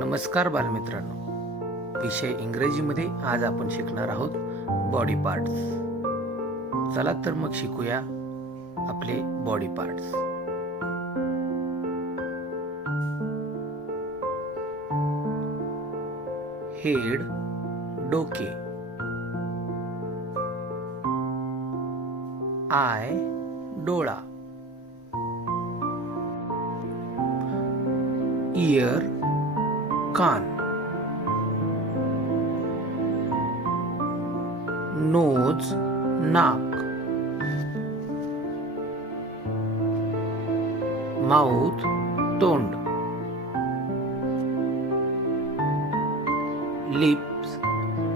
नमस्कार बालमित्रांनो, विषय इंग्रजीमध्ये आज आपण शिकणार आहोत बॉडी पार्ट्स. चला तर मग शिकूया आपले बॉडी पार्ट्स. हेड डोके, आय डोळा, इयर कान, नोज नाक, माउथ तोंड, लिप्स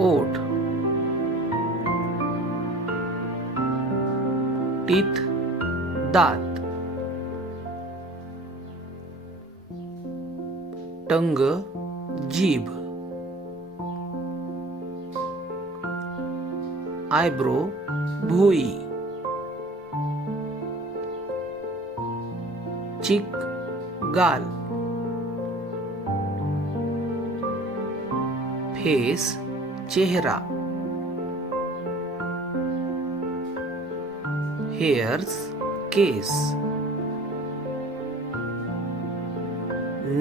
ओठ, टीथ दात, टंग जीभ, आयब्रो भुई, चिक गाल, फेस चेहरा, हेयर्स केस,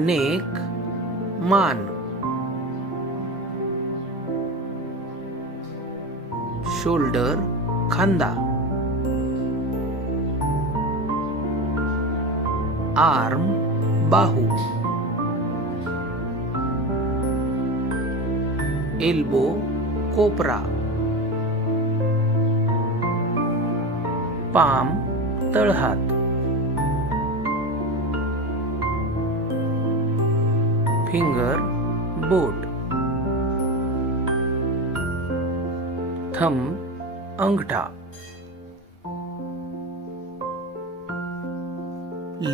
नेक मान, शोल्डर खांदा, आर्म बाहू, एल्बो कोपरा, पाम तळहात, फिंगर बोट, थंब अंगठा,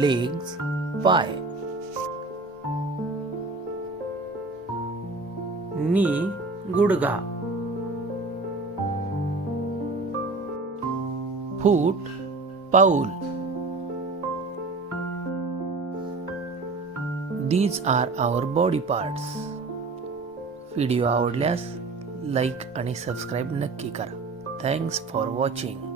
लेग्स पाय, नी गुडघा, फूट पाऊल. These are our body parts. Video आवडल्यास लाईक आणि सबस्क्राईब नक्की करा. Thanks for watching.